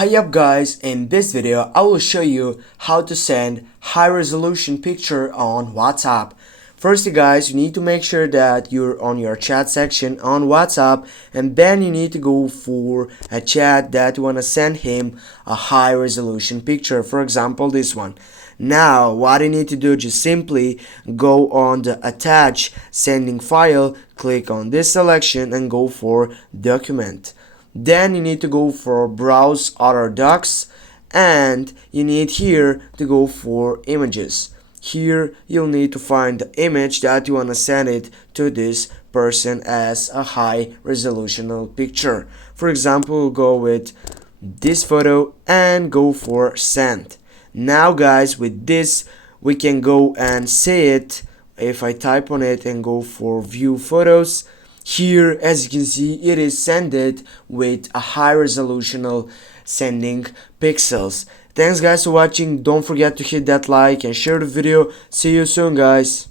Hi up guys, in this video I will show you how to send high resolution picture on WhatsApp. Firstly guys, you need to make sure that you're on your chat section on WhatsApp, and then you need to go for a chat that you want to send him a high resolution picture, for example this one. Now what you need to do, just simply go on the attach sending file, click on this selection and go for document. Then you need to go for browse other docs, and you need here to go for images. Here you'll need to find the image that you want to send it to this person as a high resolution picture. For example, we'll go with this photo and go for send. Now guys, with this we can go and see it. If I type on it and go for view photos, here as you can see it is sended with a high resolution sending pixels. Thanks guys for watching. Don't forget to hit that like and share the video. See you soon guys.